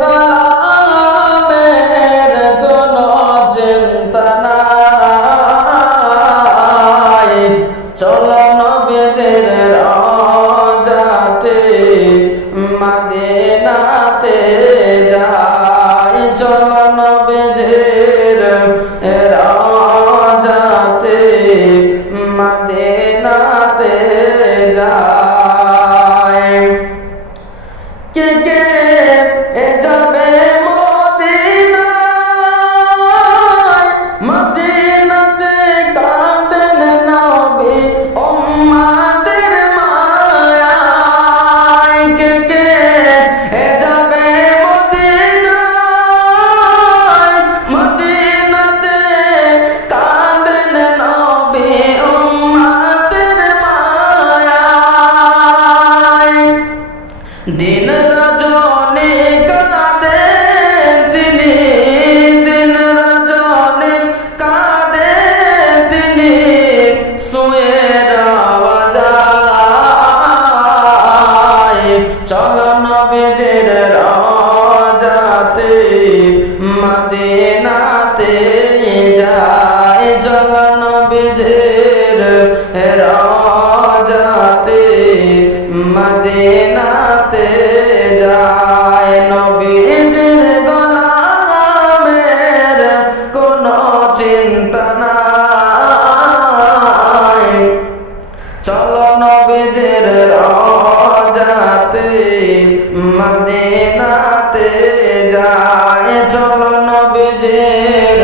গোলামের কোনো চিন্তা নাই, চলো নবীজির রওজাতে মদিনাতে যাই, চলো নবীজির রওজাতে মদিনাতে যাই। কে কে যাবে মদিনায়, মদিনাতে কাঁদেন নবী উম্মতের মায়ায়। কে কে যাবে মদিনায়, মদিনাতে কাঁদেন নবী উম্মতের মায়ায়। দিন রজনী কাঁদেন তিনি, দিন রজনী কাঁদেন তিনি, শুয়ে রওয়া যায়। চলো নবীজির রওজাতে মদিনাতে যাই, চলো নবীজির রওজাতে মদিনাতে যায়। নবীজির গোলামের কোনো চিন্তা নাই, চলো নবীজির রওজাতে মদিনাতে যায়, চলো নবীজির